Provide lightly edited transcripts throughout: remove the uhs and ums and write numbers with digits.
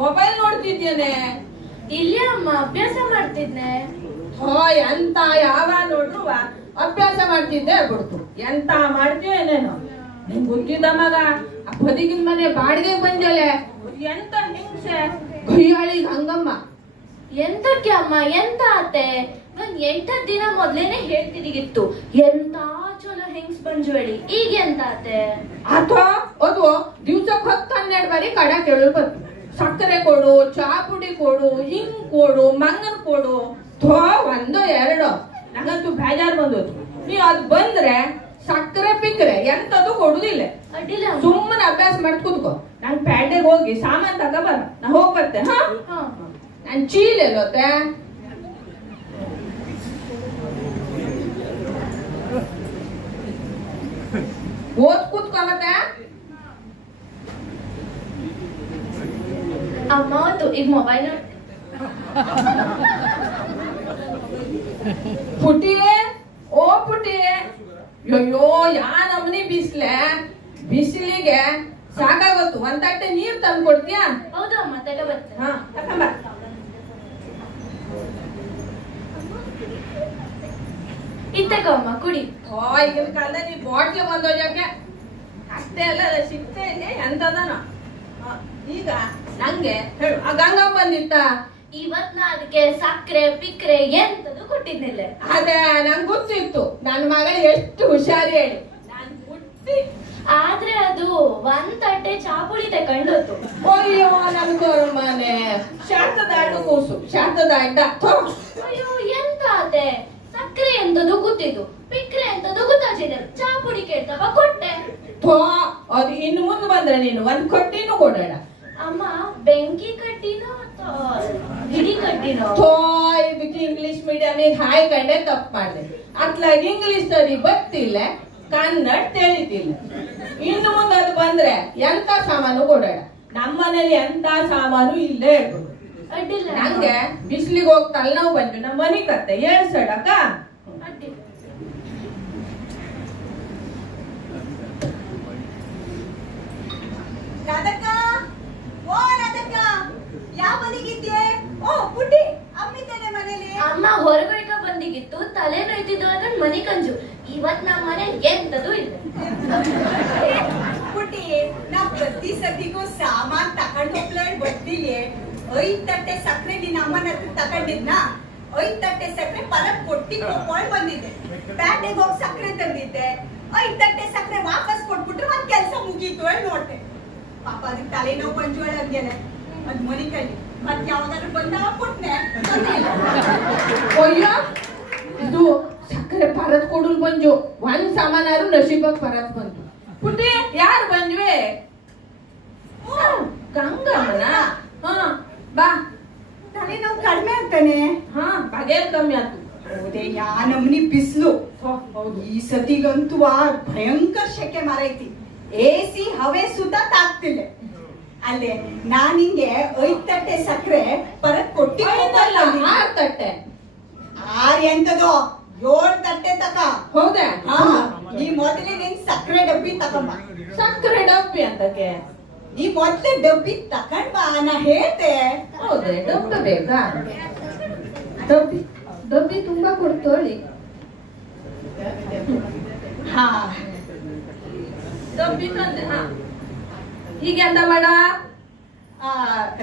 Mobile ನೋಡ್ತಿದ್ದೇನೆ. ಇಲ್ಲಿ ಅಮ್ಮ ಅಭ್ಯಾಸ ಮಾಡ್ತಿದ್ನೆ. ಎಂತ ಯಾವ ನೋಡ್ರುವ ಅಭ್ಯಾಸ ಮಾಡ್ತಿದ್ದೆ ಬಿಡ್ತು. ಎಂತ ಮಾಡ್ತೀಯ ಏನೇನು ನಿಂಗೆ ಗೊತ್ತಿದ್ದ ಮಗ ಆ ಬದಿಗಿನ ಮನೆ ಬಾಡಿಗೆ ಬಂದಲೆ ಎಂತ ಹಿಂಸೆ ಗಯ್ಯಾಳಿ ಹಂಗಮ್ಮ. ಎಂತಕ್ಕೆ ಅಮ್ಮ ಎಂತ ಆತೆ? ನಾನ್ 8 ದಿನ ಮೊದ್ಲೇನೆ ಹೇಳ್ತಿದಿಗಿತ್ತು ಎಂತ ಚಲೋ ಹೆಂಗ್ಸ್ ಬಂಜುವಳಿ. ಈಗ ಎಂತ ಆತೆ? ಅಥವಾ ಅದು ದಿವ್ಸಕ್ಕೆ 10-12 ಬಾರಿ ಕಡೆ ಕೇಳಲು ಬಂತು. ಸಕ್ಕರೆ ಕೊಡು, ಚಾ ಪುಡಿ ಕೊಡು, ಹಿಂಗ್ ಕೊಡು, ಮಂಗನ್ ಕೊಡು. ಒಂದೋ ಎರಡೋ ನಂಗಂತೂ ಬೇಜಾರ್ ಬಂದೋದು. ನೀ ಅದು ಬಂದ್ರೆ ಸಕ್ಕರೆ ಪಿಕ್ರೆ ಎಂತದು ಕೊಡುದಿಲ್ಲ. ಅಡ್ಡಿಲ್ಲ ಸುಮ್ಮನೆ ಅಭ್ಯಾಸ ಮಾಡಿ ಕೂತ್ಕೋ. ನಾನ್ ಪ್ಯಾಟೆಗೆ ಹೋಗಿ ಸಾಮಾನ್ ತಗೋಬರ. ನಾ ಹೋಗ್ಬರ್ತೆ. ನನ್ ಚೀಲ ಎಲ್ಲೋತೆ? ಓದ್ ಕೂತ್ಕೋ ಮತ್ತೆ. ಅಮ್ಮ ಅವತ್ತು ಈಗ ಮೊಬೈಲ್ ಪುಟಿಯೇ, ಓ ಪುಟಿಯೇ, ಅಯ್ಯೋ ಯಾ ನಮ್ನಿ ಬಿಸಿಲಿಗೆ ಸಾಕಾಗತ್ತು. ಒಂದ್ ತಟ್ಟೆ ನೀರ್ ತಂದು ಕೊಡ್ತೀಯಾ? ಹೌದು ಅಮ್ಮ ತಗೋಬರ್ತೆ. ತಕೊಂಬ. ಇತ್ತಗೋ ಅಮ್ಮ ಕುಡಿ. ಈಗಿನ ಕಾಲದಲ್ಲಿ ಬಾಟ್ಲಿ ಬಂದೋಜಕ್ಕೆ ಅಷ್ಟೇ ಅಲ್ಲ ಸಿಗ್ತೇ ಇಲ್ಲ ಎಂತದನ. ಈಗ ನಂಗೆ ಹೇಳು, ಆ ಗಂಗಮ್ಮ ಬಂದಿತ್ತ? ಇವತ್ ನಾ ಅದಕ್ಕೆ ಸಕ್ಕರೆ ಪಿಕ್ರೆ ಎಂತದು ಕೊಟ್ಟಿದ್ನಿಲ್ಲ. ಅದೇ ನಂಗೆ ಗೊತ್ತಿತ್ತು ನನ್ನ ಮಗಳು ಎಷ್ಟು ಹುಷಾರಿ ಹೇಳಿ. ನಾನ್ ಹುಟ್ಟಿ ಆದ್ರೆ ಅದು 1 ತಟ್ಟೆ ಚಾಪುಡಿ ತಕೊಂಡೋತು. ಅಯ್ಯೋ ನನ್ಗೋರ್ ಮನೆ ಶಾತದಾಡು ಕೂಸು ಶಾತದಾಡ. ಅಯ್ಯೋ ಎಂತ ಆತೆ? ಸಕ್ಕರೆ ಎಂತದು ಗೊತ್ತಿದ್ದು, ಪಿಕ್ರೆ ಎಂತದು ಗೊತ್ತಾಚಿದೆ. ಚಾಪುಡಿ ಕೇಳ್ತವ ಕೊಟ್ಟೆ. ಅದು ಇನ್ನು ಮುಂದೆ ಬಂದ್ರೆ ನೀನು ಒಂದ್ ಕೊಟ್ಟಿನೂ ಕೊಡೋಣ. ಅಮ್ಮ ಬೆಂಕಿ ಕಟ್ಟಿನೋ ಅಥವಾ ಗಿಡಿ ಕಟ್ಟಿನೋ? ಇದಕ್ಕೆ ಇಂಗ್ಲಿಷ್ ಮೀಡಿಯಂ ಹಾಯ್ ಕಂಡೆ ತಪ್ಪು ಮಾಡಿದೆ. ಅತ್ಲಾಗ ಇಂಗ್ಲಿಷ್ ಸ್ಟಡಿ ಗೊತ್ತಿಲ್ಲ, ಕನ್ನಡ ತಿಳಿತಿಲ್ಲ. ಇನ್ನು ಮುಂದೆ ಅದು ಬಂದ್ರೆ ಎಂತ ಸಾಮಾನು ಕೊಡೋಣ. ನಮ್ಮನೇಲಿ ಎಂತ ಸಾಮಾನು ಇಲ್ಲೇ ಇರ್ಬೋದು. ಅಡ್ಡಿಲ್ಲ ನಂಗೆ ಬಿಸ್ಲಿಗೆ ಹೋಗಿ ತಲೆನೋವು ಬಂದ್ವಿ. ನಮ್ಮ ಮನಿ ಕತ್ತೆ ಹೇಳ್ಸಡಕ್ಕ. ಅಡ್ಡಿಲ್ಲ. ರಾಧಕ್ಕ, ಓ ರಾಧಕ್ಕ, ಯಾವ ಮನೆಗಿದ್ಯೆ? ಓ ಪುಟ್ಟಿ, ಅಮ್ಮಿದ್ದೇನೆ ಮನೇಲಿ. ಅಮ್ಮ ಹೊರಗಡೆ ಬಂದಿಗಿತ್ತು, ತಲೆ ನೋಯ್ತಿದ್ದು ಅಂತ ಮನಿ ಕಂಜು. ಇವತ್ ನಮ್ಮ ಮನೆ ಎಂತದು ಇಲ್ಲ. ಪುಟ್ಟಿ, ನಾ ಪ್ರತಿ ಸತಿಗೂ ಸಾಮಾನ್ ತಕೊಂಡ್ ಹೋಗ್ಲೇ ಬರ್ತೀನಿ. 5 ತಟ್ಟೆ ಸಕ್ಕರೆ ನಿನ್ನ ಅಮ್ಮನ ಹತ್ರ ತಕೊಂಡಿದ್ನ. 5 ತಟ್ಟೆ ಸಕ್ಕರೆ ಪರಕ್ ಕೊಟ್ಟಿ ಕೊಟ್ಕೊಂಡು ಬಂದಿದ್ದೆ. ಪ್ಯಾಟೆಗೆ ಹೋಗಿ ಸಕ್ಕರೆ ತಂದಿದ್ದೆ. 5 ತಟ್ಟೆ ಸಕ್ಕರೆ ವಾಪಸ್ ಕೊಟ್ಬಿಟ್ರೆ ಒಂದ್ ಕೆಲ್ಸ ಮುಗೀತು ಹೇಳಿ ನೋಡ್ದೆ. ಪಾಪ ಅದಕ್ಕೆ ತಲೆನೋವು ಬಂಜುವಳ ಹಂಗೆನೆ ಅದ್ ಮನಿ ಕಲಿ ಮತ್ ಯಾವಾಗಾದ್ರೂ ಬಂದಾಗ ಕೊಟ್ನೆ. ಅಯ್ಯೋ ಇದು ಸಕ್ಕರೆ ಪರತ್ ಕೊಡಲ್ ಬಂಜು. ಒಂದ್ ಸಾಮಾನಾರು ನಶೀಬಕ್ ಪರತ್ ಬಂತು. ಪುಟ್ಟಿ ಯಾರು ಬಂದ್ವಿ? ಗಂಗಮ್ಮನ? ಬಾ. ತಲೆನೋವು ಕಡಿಮೆ ಆಗ್ತಾನೆ. ಬಗೆಲ್ ಕಮ್ಮಿ ಆಯ್ತು. ಹೌದೇ, ಯಾ ನಮ್ನಿ ಬಿಸ್ಲು. ಹೌದು. ಈ ಸತಿಗಂತೂ ಭಯಂಕರ ಶೆಕೆ ಮಾರೈತಿ. AC ಹವೆ ಸುತ್ತ ತಾಗ್ತಿಲ್ಲ. ಅಲ್ಲೇ ನಾನ್ ಹಿಂಗೆ 5 ತಟ್ಟೆ ಸಕ್ಕರೆ ಪರಕ್ ಕೊಟ್ಟಿ 6 ತಟ್ಟೆ. 6 ಎಂತದೋ 7 ತಟ್ಟೆ ತಕ. ಹೌದಾ? ಈ ಮೊದಲೇ ನಿನ್ ಸಕ್ಕರೆ ಡಬ್ಬಿ ತಕೊಂಬ. ಸಕ್ಕರೆ ಡಬ್ಬಿ ಅಂತಕ್ಕೆ? ಈ ಮೊದ್ಲೇ ಡಬ್ಬಿ ತಕೊಂಡ್ ಬಾ ನಾ ಹೇಳ್ದೆ. ಹೌದೇ, ಡಬ್ಬ ಬೇಕಾ? ಡಬ್ಬಿ ತುಂಬಾ ಕೊಡ್ತೋಳಿ. ಹಾ ಡಬ್ಬಿ ತಂದೆ. ಹೀಗೆ ಅಂತ ಮಾಡ.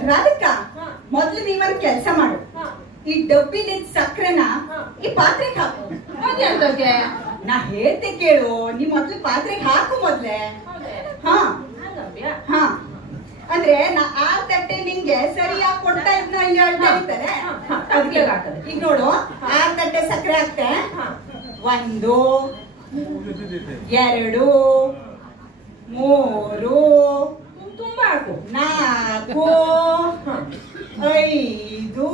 ರಾಧಿಕ, ಮೊದ್ಲು ನೀವೊಂದು ಕೆಲಸ ಮಾಡು. ಈ ಡಬ್ಬಿಲಿದ್ ಸಕ್ಕರೆನ ಈ ಪಾತ್ರೆಗೆ ಹಾಕು. ಅದೇ ಅಂತಕ್ಕೆ? ನಾ ಹೇಳ್ತೆ ಕೇಳು. ನೀ ಮೊದ್ಲು ಪಾತ್ರೆಗೆ ಹಾಕು ಮೊದ್ಲೆ. ಹಾ ಹಾ ಅಂದ್ರೆ ನಾ 6 ತಟ್ಟೆ ನಿಂಗೆ ಸರಿಯಾಗಿ ಕೊಡ್ತಾ ಇದ್ನ ಹೇಳ್ತಾರೆ. ಅದಕ್ಕೆ ಹಾಕದೆ. ಈಗ ನೋಡು, 6 ತಟ್ಟೆ ಸಕ್ಕರೆ ಹಾಕ್ತೆ. 1 2 3 ತುಂಬಾ ಹಾಕು. 4 5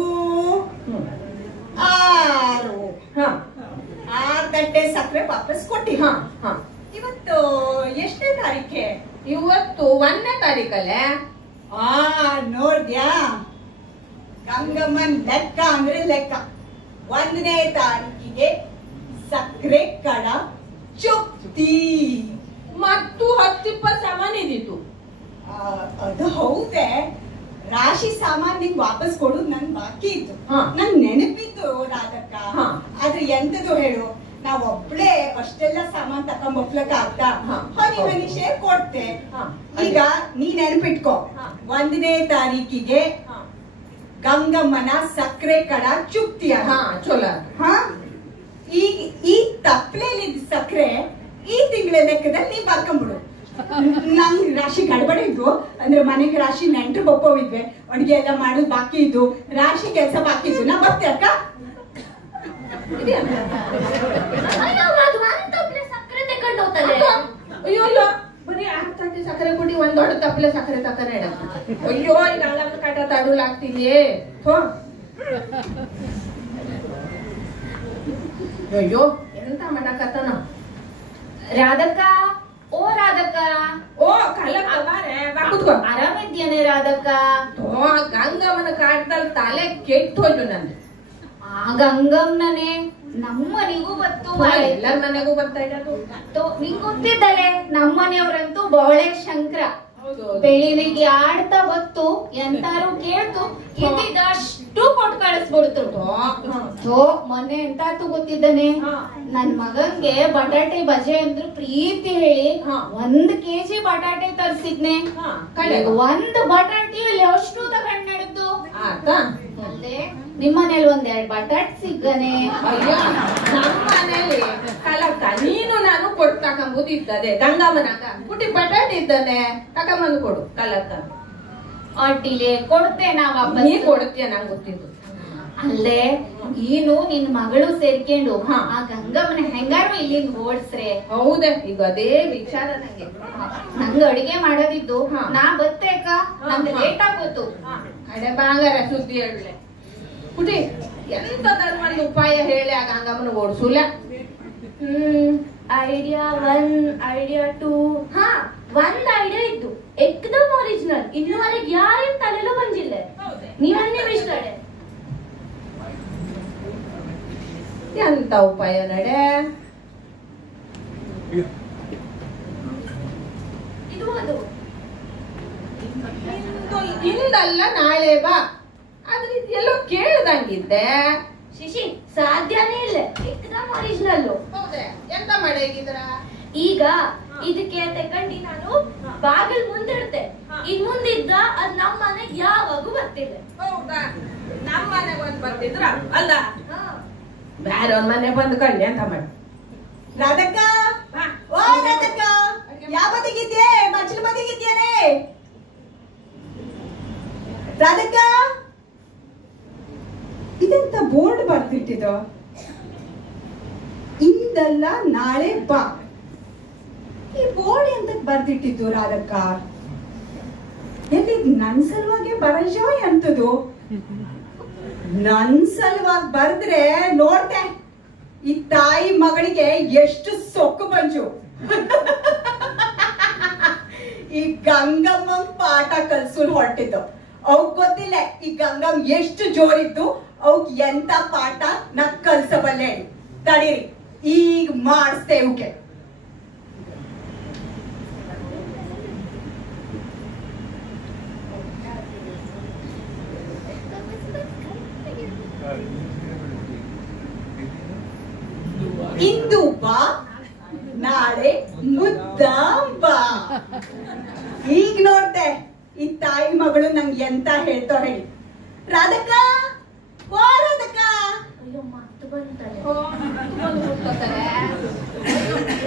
6 6 ತಟ್ಟೆ ಸಕ್ಕರೆ ವಾಪಸ್ ಕೊಟ್ಟಿ. ಇವತ್ತು ಎಷ್ಟನೇ ತಾರೀಕೆ? ಇವತ್ತು 1ನೇ ತಾರೀಕಲ್ಲೇ. ನೋಡ್ದ್ಯಾ, ಗಂಗಮ್ಮನ್ ಲೆಕ್ಕ ಅಂದ್ರೆ ಲೆಕ್ಕ. 1ನೇ ತಾರೀಕಿಗೆ ಸಕ್ಕರೆ ಕಡ ಚುಕ್ತಿ. ಮತ್ತು 10-20 ಸಾಮಾನು ಇದ್ದಿತ್ತು. ಅದು ಹೌದೇ. ರಾಶಿ ಸಾಮಾನ್ ನಿಂಗ್ ವಾಪಸ್ ಕೊಡು ನನ್ ಬಾಕಿ ಇತ್ತು. ಹಾ. ನಂಗ್ ನೆನಪಿತ್ತು ರಾಧಕ್ಕ. ಹಾ. ಆದ್ರೆ ಎಂತದು ಹೇಳು, ನಾವ್ ಒಬ್ಳೆ ಅಷ್ಟೆಲ್ಲ ಸಾಮಾನ್ ತಕೊಂಬೊಪ್ಲಕ್ಕ ಆಗ್ತಾ ಹಾ. ಹನಿ ಶೇರ್ ಕೊಡ್ತೆ. ಹಾ. ಈಗ ನೀ ನೆನಪಿಟ್ಕೋ, ಹಾ. 1ನೇ ತಾರೀಕಿಗೆ ಹಾ. ಗಂಗಮ್ಮನ ಸಕ್ಕರೆ ಕಡ ಚುಕ್ತಿಯ. ಹಾ ಚಲೋ. ಹಾ, ಈ ತಪ್ಲೆಲಿದ್ದ ಸಕ್ಕರೆ ಈ ತಿಂಗಳ ಲೆಕ್ಕದಲ್ಲಿ ನೀ ಬರ್ಕೊಂಬಿಡು. ನಂಗ್ ರಾಶಿ ಗಡ್ಬಡಿ ಇದ್ವು, ಅಂದ್ರೆ ಮನೆಗೆ ರಾಶಿ ನೆಂಟ್ರು ಬಪ್ಪವಿದ್ವೆ, ಅಡ್ಗೆ ಎಲ್ಲ ಮಾಡೋದು ಬಾಕಿ ಇದ್ದು, ರಾಶಿ ಕೆಲಸ ಬಾಕಿ ಇದ್ದು. ನಾ ಬರ್ತೆ ಅಕ್ಕ. ಅಯ್ಯೋ, ಅದು ಒಂದ್ ತಪ್ಲೆ ಸಕ್ಕರೆ ತಗೊಂಡು ಹೋಗ್ತಾರೆ. ಅಯ್ಯೋ ಅಯ್ಯೋ, ಬರೀ 6 ತಟ್ಟೆ ಸಕ್ಕರೆ ಕೊಡಿ, ಒಂದ್ ದೊಡ್ಡ ತಪ್ಪಲೆ ಸಕ್ಕರೆ ತಕ್ಕನೆ ಇಡ. ಅಯ್ಯೋ, ಈಗ ಅಲ್ಲದ ಕಾಟ ತಡುಲಾಗ್ತೀನಿ. ಅಯ್ಯೋ, ಎಂತ ಮಾಡಕತ್ತನ. ರಾಧಕ್ಕ, ಓ ರಾಧಕ್ಕ, ಓ ಕಲಕ ಬಾರೆ, ಬಾ ಕೂತ್ಕೋ. ಆರಾಮಿದ್ಯಾನೆ ರಾಧಕ್ಕ? ಗಂಗಮ್ಮನ ಕಾಟದಲ್ಲಿ ತಲೆ ಕೆಟ್ಟು ಹೋಯ್ತು ನಂದು. ಆ ಗಂಗಮ್ಮನೇ ನಮ್ಮನೆಗೂ ಬತ್ತು. ಎಲ್ಲರ ಮನೆಗೂ ಬರ್ತಾ ಇರೋದು. ನಿಂಗ್ ಗೊತ್ತಿದ್ದಲೆ, ನಮ್ಮನೆಯವ್ರಂತೂ ಬೋಳೆ ಶಂಕರ. ಬೆಳಿಗ್ಗೆ ಆಡ್ತಾ ಬತ್ತು, ಎಂತಾರು ಕೇಳ್ತು, ಇದ್ದಿದ್ದಷ್ಟು ಕೊಟ್ಟು ಕಳಿಸ್ಬಿಡ್ತು. ಮೊನ್ನೆ ಎಂತಾತು ಗೊತ್ತಿದ್ದಾನೆ, ನನ್ ಮಗಂಗೆ ಬಟಾಟೆ ಬಜೆ ಅಂದ್ರು ಪ್ರೀತಿ ಹೇಳಿ 1 kg ಬಟಾಟೆ ತರಿಸಿದ್ನೆ. ಒಂದು ಬಟಾಟೆಯಲ್ಲಿ ಅಷ್ಟು ತಗೊಂಡ್ ನಡೆದು. ಅಲ್ಲೇ ನಿಮ್ಮನೇಲಿ 1-2 ಬಟಾಟೆ ಸಿಗ್ಗನೆ. ಅಯ್ಯೋ, ನಮ್ಮ ಮನೇಲಿ ಕಲಕ ನೀನು ನಾನು ಕೊಟ್ಟು ತಕೊಂಬುದು ಇದ್ದದೆ. ಗಂಗಮ್ಮನಾಗ ಪುಟಿ ಬಟಾಟೆ ಇದ್ದಾನೆ, ತಕೊಂಬಂದು ಕೊಡು ಕಲಕ. ಅಡ್ಡಿಲೆ ಕೊಡ್ತೇನೆ ವಾಪಸ್. ನೀ ಕೊಡ್ತೀಯ ನಂಗೆ ಗೊತ್ತಿದ್ದು. ಅಲ್ಲೇ ನೀನು ನಿನ್ ಮಗಳು ಸೇರ್ಕೊಂಡು ಆ ಗಂಗಮ್ಮನ ಹೆಂಗಾರು ಇಲ್ಲಿಂದ ಓಡಿಸ್ರೆ. ಹೌದೇ, ಈಗ ಅದೇ ವಿಚಾರ ನಂಗೆ. ನಂಗ ಅಡಿಗೆ ಮಾಡೋದಿದ್ದು, ನಾ ಬತ್ತೇಕ, ನಂಗೆ ಲೇಟ್ ಆಗೋತು. ಅಡೆ ಬಾಂಗಾರ ಸುದ್ದಿ ಹೇಳಲೆ ಪುಟಿ, ಎಂತದಾದ್ರು ಒಂದು ಉಪಾಯ ಹೇಳಿ ಆ ಗಂಗಮ್ಮನ ಓಡಿಸೂಲ. Idea 1, idea 2. ಹಾ, ಒಂದ್ ಐಡಿಯಾ ಇದ್ದು ಎಕ್ದಮ್ ಒರಿಜಿನಲ್. ಇನ್ನುವರೆಗೆ ಯಾರೇನ್ ತಲೆಲೂ ಬಂದಿಲ್ಲ. ನೀವನ್ನೇ ಇಷ್ಟಡೆ ಎಂತ ಉಪಾಯ ನಡೆ. ಇದು ಅದು ಇಂದಲ್ಲ ನಾಳೆ ಬಾ. ಆದ್ರೆ ಎಲ್ಲೋ ಕೇಳ್ದಂಗಿದ್ದೆ. ಶಿಶಿ, ಸಾಧ್ಯನೇ ಇಲ್ಲ, ಎಕ್ದಮ್ ಒರಿಜಿನಲ್. ಹೌದೇ, ಎಂತ ಮಾಡೇಗಿದ್ರ? ಈಗ ಇದಕ್ಕೆ ತಗೊಂಡು ನಾನು ಬಾಗಿಲ್ ಮುಂದಿಡ್ತೆ. ಇನ್ ಮುಂದಿದ್ದ ಅದ್ ನಮ್ಮ ಮನೆಗೆ ಯಾವಾಗೂ ಬರ್ತಿಲ್ಲ. ಹೌದಾ, ನಮ್ಮ ಮನೆಗೆ ಬಂದ್ ಬರ್ತಿದ್ರ ಅಲ್ಲ, ಬೇರೆ ಒಂದ್ ಮನೆ ಬಂದು ಕಳ್ಳಿ ಅಂತ ಮಾಡಿ. ರಾಧಕ್ಕ, ಓ ರಾಧಕ್ಕ, ಯಾವ ಬದಿಗಿದ್ಯೆ? ಮಚ್ಚಲ ಬದಿಗಿದ್ಯೇನೆ ರಾಧಕ್ಕ? ಇದೆಂತ ಬೋರ್ಡ್ ಬರ್ತಿಟ್ಟಿದ್ದು? ಇಂದಲ್ಲ ನಾಳೆ ಬಾ. ಈ ಬೋರ್ಡ್ ಎಂತಕ್ ಬರ್ದಿಟ್ಟಿದ್ದು ರಾಧಕ್ಕ? ಎಲ್ಲಿ ನನ್ ಸಲುವಾಗಿ ಬರಜೋ ಎಂತದು? ನನ್ ಸಲುವಾಗಿ ಬರ್ದ್ರೆ ನೋಡ್ತೆ ಈ ತಾಯಿ ಮಗಳಿಗೆ ಎಷ್ಟು ಸೊಕ್ಕು ಬಂಜು. ಈ ಗಂಗಮ್ಮ ಪಾಠ ಕಲ್ಸುಲ್ ಹೊರಟಿದ್ದು ಅವಕ್ ಗೊತ್ತಿಲ್ಲ ಈ ಗಂಗಮ್ಮ ಎಷ್ಟು ಜೋರಿದ್ದು, ಅವಕ್ ಎಂತ ಪಾಠ ನಾ ಕಲ್ಸಬಲ್ಲೆ. ತಡೀರಿ, ಈಗ ಮಾಡಿಸ್ತೇ ಇವಕ್ಕೆ. ಇಂದು ಬಾ, ನಾಳೆ ಮುದ್ದಾಂ ಬಾ. ಈಗ ನೋಡ್ತೆ ಈ ತಾಯಿ ಮಗಳು ನಂಗೆ ಎಂತ ಹೇಳ್ತೋ ಹೇಳಿ. ರಾಧಕ್ಕ, ಓ ರಾಧಕ್ಕ, ಅಯ್ಯೋ ಮತ್ತೆ ಬಂತಲೆ.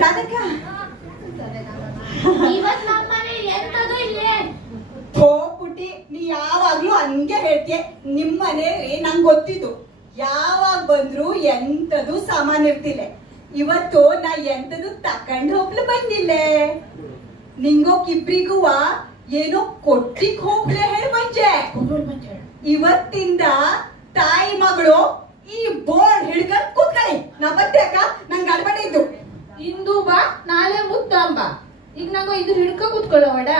ರಾಧಕ್ಕ, ಇವತ್ ನಮ್ಮ ಮನೆ ಎಂತದು ಇಲ್ಲೇ. ಥೋ ಪುಟಿ, ನೀ ಯಾವಾಗ್ಲೂ ಹಂಗೆ ಹೇಳ್ತೀಯ. ನಿಮ್ಮನೆ ನಂಗೆ ಗೊತ್ತಿದ್ದು, ಯಾವಾಗ ಬಂದ್ರು ಎಂತದು ಸಾಮಾನ್ ಇರ್ತಿಲ್ಲ. ಇವತ್ತು ನಾ ಎಂತದು ತಕೊಂಡ್ ಹೋಗ್ಲು ಬಂದಿಲ್ಲ. ನಿಂಗೋಕಿಬ್ರಿಗೂ ಏನೋ ಕೊಟ್ಟಿಗ್ ಹೋಗ್ಲೆ ಹೇಳಿ ಮಂಜೆ. ಇವತ್ತಿಂದ ತಾಯಿ ಮಗಳು ಈ ಬೋರ್ಡ್ ಹಿಡ್ಕೊಂಡ್ ಕೂತ್ಕೊಳ್ಳಿ. ನಾ ಬತ್ತೆ ಅಕ್ಕ, ನಂಗೆ ಗಡ್ಬಡಿ ಇದ್ದು. ಇಂದು ಬಾ, ನಾಳೆ ಮುದ್ದಾಂ ಬಾ. ಈಗ ನಂಗು ಇದು ಹಿಡ್ಕ ಕೂತ್ಕೊಳ್ಳೋವಡ.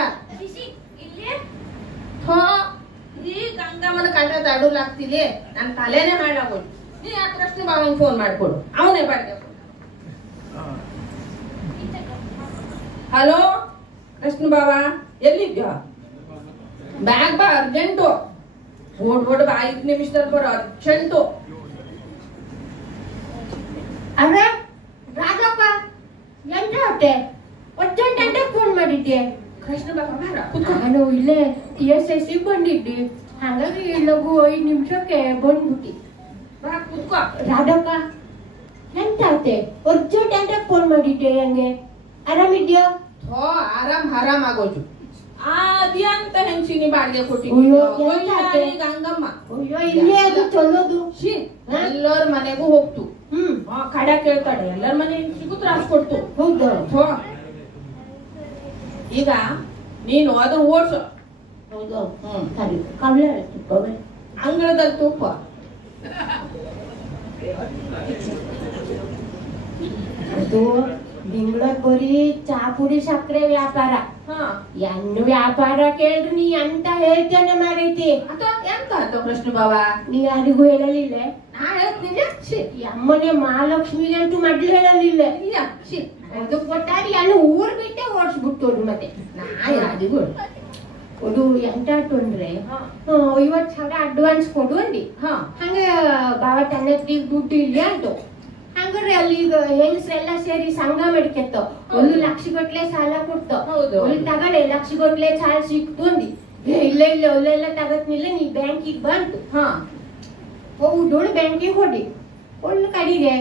ಈ ಗಂಗಮ್ಮನ ಕಂಡ ತಡುಲಾಗ್ತಿಲಿ, ನನ್ ತಲೆನೇ ಹಾಳಾಗೋದು. ನೀ ಆ ಕೃಷ್ಣ ಬಾವಂಗ್ ಫೋನ್ ಮಾಡ್ಕೊಡು, ಅವನೇ ಬಾಡ್ಗೆ. ಹಲೋ ಕೃಷ್ಣ ಬಾವ, ಎಲ್ಲಿದ್ಯಾ? ಬ್ಯಾಗ್ ಬಾ ಅರ್ಜೆಂಟು ಓಡ್ ಬಾ 5 ನಿಮಿಷದಲ್ಲಿ ಬರೋ ಅರ್ಜೆಂಟು. ಅರೆ ರಾಘಪ್ಪ ಎಂತ ಹೊಟ್ಟೆ ಅರ್ಜೆಂಟ್ ಅಂತ ಫೋನ್ ಮಾಡಿದ್ದೆ. ಕೃಷ್ಣ ಬಾಬಾ ಬಾರ ಕುತ್ಕೋ. ನಾನು ಇಲ್ಲೇ TSS ಬಂದಿದ್ದೆ, ಹಾಗಾಗಿ ಲಘು 5 ನಿಮಿಷಕ್ಕೆ ಬಂದ್ಬಿಟ್ಟಿ. ಬಾ ಕುತ್ಕೋ. ರಾಧಕ್ಕ ಎಂತ ಆತೆ ಅರ್ಜೆಂಟ್ ಅಂತ ಫೋನ್ ಮಾಡಿದ್ದೆ, ಹೆಂಗೆ ಆರಾಮಿದ್ಯಾ? ಥೋ ಆರಾಮ್ ಆಗೋಜು. ಅದ್ಯಾಂತ ಹೆಂಚಿನಿ ಬಾಡಿಗೆ ಅಯ್ಯೋ, ಎಂತ ಆತೆ? ಗಂಗಮ್ಮ ಅಯ್ಯೋ ಇಲ್ಲೇ ಅದು ಚಲೋದು. ಶಿ ಎಲ್ಲರ ಮನೆಗೂ ಹೋಗ್ತು. ಕಡ ಕೇಳ್ತಾಳೆ, ಎಲ್ಲರ ಮನೆ ಹೆಂಚಿಗೂ ತ್ರಾಸ್ ಕೊಡ್ತು. ಹೌದು. ಥೋ ಈಗ ನೀನು ಅದು ಓಡ್ಸು. ಹೌದು. ಸರಿ ಕವಲೆ ಹೇಳ್ತಿಪ್ಪವೆ ಅಂಗಳದಲ್ಲಿ ತೂಪ. ಅದು ತಿಂಗಳ ಬರೀ ಚಾ ಪುಡಿ ಸಕ್ಕರೆ ವ್ಯಾಪಾರ. ಎಣ್ಣು ವ್ಯಾಪಾರ ಕೇಳ್ರಿ ನೀ ಅಂತ ಹೇಳ್ತೇನೆ ಮಾರೈತಿ. ಅಥವಾ ಎಂತ ಅಂತ ಕೃಷ್ಣ ಬಾವ ನೀ ಯಾರಿಗೂ ಹೇಳಲಿಲ್ಲ? ನಾ ಹೇಳ್ತೀನಿ. ಈ ಅಮ್ಮನೆ ಮಹಾಲಕ್ಷ್ಮಿಗೆ ಅಂತೂ ಮೊದ್ಲು ಹೇಳಲಿಲ್ಲ. ಇಲ್ಲ ಶಿ ಅದು ಕೊಟ್ಟಾರಿ ಅಲ್ಲಿ ಊರ್ ಬಿಟ್ಟೆ ಓಡಿಸ್ಬಿಟ್ಟೋರು. ಮತ್ತೆ ನಾ ಯಾರಿಗೂ ಅದು ಎಂಟಾಟು ಅಂದ್ರೆ 50,000 ಅಡ್ವಾನ್ಸ್ ಕೊಡು ಅಂದಿ. ಹಂಗ ಬಾವ ತನ್ನ ದುಡ್ಡು ಇಲ್ಲ ಅಂತು. ಹಂಗಾರೆ ಅಲ್ಲಿ ಈಗ ಹೆಂಗಸ್ರೆಲ್ಲ ಸೇರಿ ಸಂಘ ಮಾಡ್ಕೆತ್ತ 1 ಲಕ್ಷ ಗಟ್ಲೆ ಸಾಲ ಕೊಡ್ತ. ಅಲ್ಲಿ ತಗಡೆ 1 ಲಕ್ಷ ಗಟ್ಲೆ ಸಾಲ ಸಿಕ್ತು ಅಂದಿ. ಇಲ್ಲ ಅಲ್ಲೆಲ್ಲ ತಗತ್ನಿಲ್ಲ, ನೀ ಬ್ಯಾಂಕಿಗೆ ಬಂತು. ಹೋಗುದೋಳು ಬ್ಯಾಂಕಿಗೆ ಹೊಡಿ. ಒಳ್ಳೆ ಕಡಿಗೆ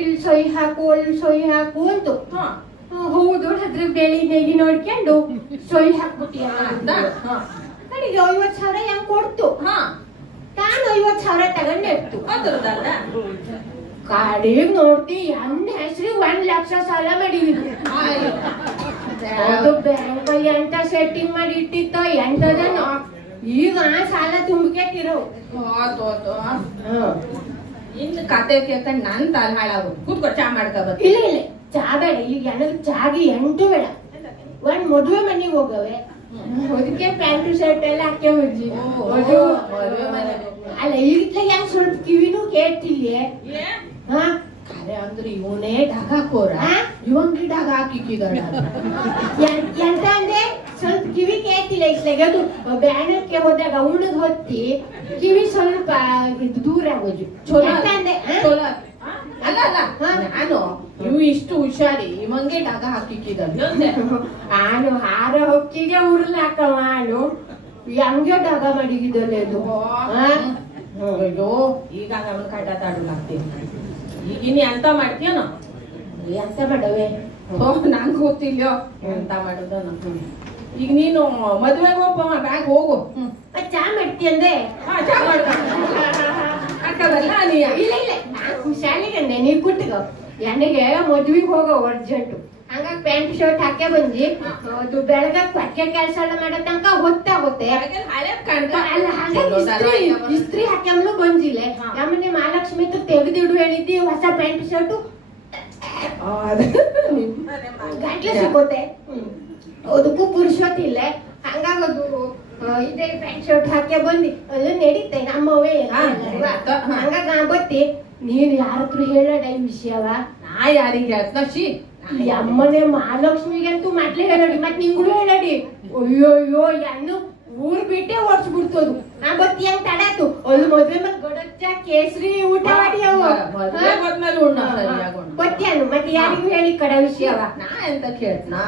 ಇಲ್ಲಿ ಸೊಯ್ ಹಾಕು ಅಲ್ಲಿ ಸೊಯ್ ಹಾಕು ಅಂತು. ಹೌದೋಳು ಅದ್ರ ಬೆಳಿ ನೆಗಿ ನೋಡ್ಕೊಂಡು ಸೊಯ್ ಹಾಕ್ಬಿಟ್ಟಿ. ಕಡಿಗೆ 50,000 ಹೆಂಗ್ ಕೊಡ್ತು. ತಾನು 50,000 ತಗೊಂಡೆ ಇತ್ತು. ಕಾಡಿಗೆ ನೋಡ್ತಿ ನನ್ನ ಹೆಸರು 1 ಲಕ್ಷ ಸಾಲ ಮಾಡಿದ್ರು. ಅದು ಬ್ಯಾಂಕ್ ಅಲ್ಲಿ ಎಂತ ಸೆಟ್ಟಿಂಗ್ ಮಾಡಿ ಇಟ್ಟಿತ್ತೋ ಎಂತದನೋ. ಈಗ ಸಾಲ ತುಂಬಿಕೆಟ್ಟಿರೋ. ಇನ್ನು ಕತೆ ಕೇಳ್ಕೊಂಡು ನನ್ ತಲೆ ಹಾಳಾಗು. ಕೂತ್ಕೊ, ಚಾ ಮಾಡ್ಕೋಬೇಕು. ಇಲ್ಲ ಚಾ ಬೇಡ, ಈಗ ನನಗೆ ಚಾಗಿ ಎಂಟು ಬೇಡ. ಒಂದ್ ಮದುವೆ ಮನೆಗೆ ಹೋಗವೆ, ಅದಕ್ಕೆ ಪ್ಯಾಂಟು ಶರ್ಟ್ ಎಲ್ಲ ಹಾಕಿ ಹೋಗಿ. ಅಲ್ಲ ಈಗ ಹೆಂಗ್ ಸ್ವಲ್ಪ ಕಿವಿನೂ ಕೇಳ್ತಿಲ್ಲ. ಖರೆ ಅಂದ್ರೆ ಇವನೇ ಡಾಗ ಹಾಕೋರ, ಇವಂಗಿ ಡಾಗ ಹಾಕಿಕ್ಕಿದಾಳ. ಎಂತ ಅಂದ್ರೆ ಸ್ವಲ್ಪ ಕಿವಿ ಕೇಳ್ತಿಲ್ಲ. ಇಟ್ಲಾಗ ಅದು ಬ್ಯಾನರ್ಗೆ ಹೋದಾಗ ಉಣ್ಣಗ್ ಹೊತ್ತಿ ಕಿವಿ ಸ್ವಲ್ಪ ದೂರ ಆಗೋದು. ಚಲೋ ಅಂದೆ ಅಲ್ಲ ನಾನು ಇವು ಇಷ್ಟು ಹುಷಾರಿ ಇವಂಗೆ ಡಾಗ ಹಾಕಿಕ್ಕಿದಾಳ. ಆನು ಹಾರ ಹೊಕ್ಕಿಗೆ ಉರುಳು ಹಾಕವ. ಆನು ಹಂಗೆ ಡಾಗ ಮಾಡಿಗಿದ್ದಲ್ಲ ಅದು. ಅಯ್ಯೋ ಈಗ ನಮ್ಮನ್ ಕಾಟಾಡ್ತೀನಿ. ಈಗಿನಿ ಎಂತ ಮಾಡ್ತೀಯನೋ? ಎಂತ ಮಾಡವೆ ನಂಗೆ ಗೊತ್ತಿಲ್ಲ ಎಂತ ಮಾಡುದ. ಈಗ ನೀನು ಮದ್ವೆಗೆ ಹೋಗಮ್ಮ, ಬ್ಯಾಗ್ ಹೋಗು. ಚಾ ಮಾಡ್ತಿ ಅಂದೆ. ಚಾ ಮಾಡ್ಕಲ್ಲ ನೀ. ಇಲ್ಲ ನಾನು ಶಾಲೆಗಂಡೆ ನೀ ಕುಟ್ಕೋ. ನನಗೆ ಮದ್ವಿಗೆ ಹೋಗೋ ಅರ್ಜೆಂಟು. ಹಂಗಾಗಿ ಪ್ಯಾಂಟ್ ಶರ್ಟ್ ಹಾಕೇ ಬಂದಿ. ಅದು ಬೆಳಗಾಗ ಪಕ್ಕೆ ಕೆಲಸ ಎಲ್ಲ ಮಾಡೋ ತನಕ ಹೊತ್ತಾಗುತ್ತೆ. ಅಲ್ಲ ಇಸ್ತ್ರಿ ಹಾಕ್ಯಮ್ಲು ಬಂದಿಲ್ಲ. ನಮ್ಮನೆ ಮಹಾಲಕ್ಷ್ಮಿ ತೆಗೆದಿಡು ಹೇಳಿದ್ದಿ ಹೊಸ ಪ್ಯಾಂಟ್ ಶರ್ಟು ಗಂಟ್ಲೆ ಸಿಗೋತೆ. ಅದಕ್ಕೂ ಪುರುಷೋತಿಲ್ಲ. ಹಂಗಾಗದು ಇದೇ ಪ್ಯಾಂಟ್ ಶರ್ಟ್ ಹಾಕಿ ಬಂದಿ. ಅದು ನಡೀತೆ ನಮ್ಮವೇ. ಹಂಗಾಗ ಬತ್ತಿ ನೀನ್ ಯಾರ ಹತ್ರ ಹೇಳಡ ಈ ವಿಷಯವ? ನಾ ಯಾರಿಗೆ ಹೇಳ್ತ ಶಿ ಈ ಅಮ್ಮನೆ ಮಹಾಲಕ್ಷ್ಮಿಗೆ ಅಂತೂ ಮೊದ್ಲೇ ಹೇಳಡಿ, ಮತ್ ನಿಂಗಳು ಹೇಳಡಿ. ಅಯ್ಯೋ ಹೆಣ್ಣು ಊರ್ ಬಿಟ್ಟೆ ಓಡಿಸ್ಬಿಡ್ತೋದು. ನಾ ಬತ್ತಿ ಹಂಗ ತಡಾತು. ಅಲ್ಲಿ ಮದ್ವೆ ಮತ್ ಗಡಚ್ಚ ಕೇಸರಿ ಊಟ ಮಾಡಿ ಬತ್ತಿಯನ್ನು ಮತ್ತೆ ಯಾರಿಗೂ ಹೇಳಿ ಕಡ ವಿಷಯವ? ನಾ ಎಂತ ಕೇಳ್ತನಾ?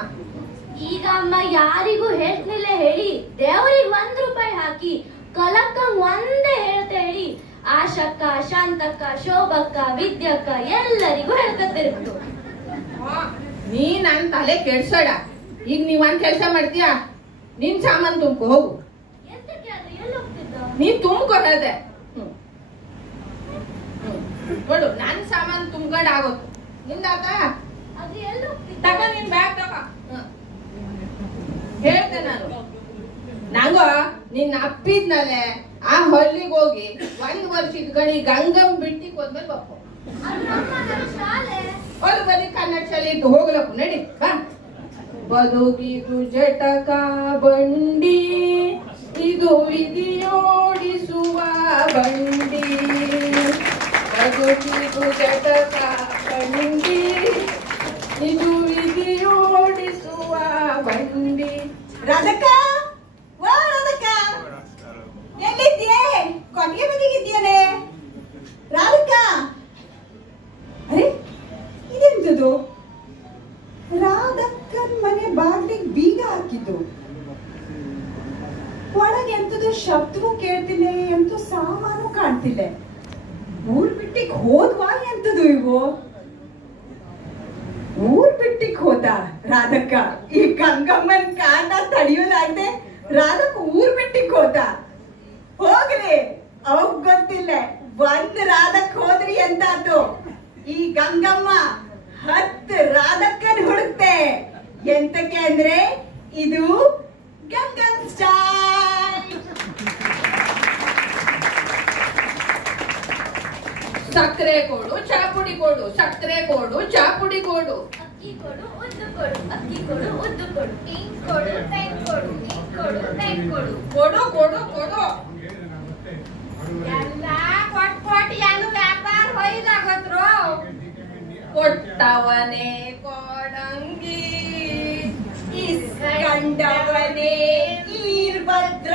ಈಗ ಅಮ್ಮ ಯಾರಿಗೂ ಹೇಳ್ತಿಲ್ಲ ಹೇಳಿ, ದೇವರಿಗೆ 1 ರೂಪಾಯಿ ಹಾಕಿ ಕಲಕ್ಕ ಒಂದೇ ಹೇಳ್ತ ಹೇಳಿ. ಆಶಕ್ಕ, ಶಾಂತಕ್ಕ, ಶೋಭಕ್ಕ, ವಿದ್ಯಕ್ಕ ಎಲ್ಲರಿಗೂ ಹೇಳ್ಕತ್ತಿರ್ತು. ನೀ ನನ್ ತಲೆ ಕೆಡ್ಸೋಡ. ಈಗ ನೀವ್ ಒಂದ್ ಕೆಲ್ಸ ಮಾಡ್ತೀಯಾ, ನಿನ್ ಸಾಮಾನ್ ತುಂಬ್ಕೊ ಹೋಗು. ನೀ ತುಂಬ್ಕೊ ಹೇಳ್ದೆ. ನೋಡು ನನ್ ಸಾಮಾನ್ ತುಂಬ್ಕೊಂಡ್ ಆಗೋದು ನಿಂದಾತ. ತಗ ನಿನ್ ಬ್ಯಾಗ್ ತಗ. ಹೇಳ್ದೆ ನಾನು. ನಂಗೋ ನಿನ್ನ ಅಪ್ಪಿದ್ನಲ್ಲೇ ಆ ಹಳ್ಳಿಗೆ ಹೋಗಿ 1 ವರ್ಷ ಇದ್ಕೊಂಡು ಈ ಗಂಗಮ್ ಬಿಟ್ಟಿ ಹೋದ್ಮೇಲೆ ಬಪ್ಪು ಒಂದು ಬರೀ ಕನ್ನಡ ಶಾಲೆ ಇದ್ದು ಹೋಗ್ಲಕ್ಕು. ನಡಿ ಬಾ. ಬದುಕಿದು ಜಟಕ ಬಂಡಿ, ಇದು ವಿಧಿಯೋಡಿಸುವ ಬಂಡಿ. ಬದುಕಿದು ಜಟಕ ಬಂಡಿ, ಇದು ವಿಧಿಯೋಡಿಸುವ ಬಂಡಿ. ರಾಧಕ್ಕ, ವಾ ರಾಧಕ್ಕ, ಎಂತ ಶಬ್ದವೂ ಕೇಳ್ತಿಲ್ಲ ಎಂತ ಸಾಮಾನು ಕಾಣ್ತಿಲ್ಲ. ಊರ್ ಬಿಟ್ಟಿಗ್ ಹೋದ್ವಾ ಎಂತದು ಇವು? ಊರ್ ಬಿಟ್ಟಿಗ್ ಹೋದ ರಾಧಕ್ಕ. ಈ ಗಂಗಮ್ಮನ್ ಕಾಂಡ ತಡೆಯೋದಾಗ್ದೆ ರಾಧಕ್ ಊರ್ ಬಿಟ್ಟಿಗ್ ಹೋದ. ಹೋಗ್ರಿ, ಅವಗ್ ಗೊತ್ತಿಲ್ಲ. ಒಂದ್ ರಾಧಕ್ ಹೋದ್ರಿ ಎಂತಾತು, ಈ ಗಂಗಮ್ಮ 10 ರಾಧಕ್ಕನ್ ಹುಡುಕ್ತೆ. ಎಂತಕ್ಕೆ ಅಂದ್ರೆ ಇದು ಗಂಗನ್ ಸ್ಟೈಲ್. ಸಕ್ಕರೆ ಕೊಡು, ಚಾಪುಡಿ ಕೊಡು, ಸಕ್ಕರೆ ಕೊಡು, ಚಾಪುಡಿ ಕೊಡು. ಅಕ್ಕಿ ಕೊಡು, ಉದ್ದು ಕೊಡು, ಅಕ್ಕಿ ಕೊಡು, ಉದ್ದು ಕೊಡು, ಇಂಕ್ ಕೊಡು, ಪೆನ್ ಕೊಡು, ಇಂಕ್ ಕೊಡು, ಪೆನ್ ಕೊಡು. ಕೊಡು ಕೊಡು ಕೊಡು. ಎಲ್ಲ ಕೊಟ್ ಏನು ವ್ಯಾಪಾರ ಹೊಯ್ಲಾಗತ್ರು. ಕೊಟ್ಟವನೇ ಕೊಡಂಗಿ, ಇಸ್ಕಂಡವನೇ ಈರ್ಭದ್ರ.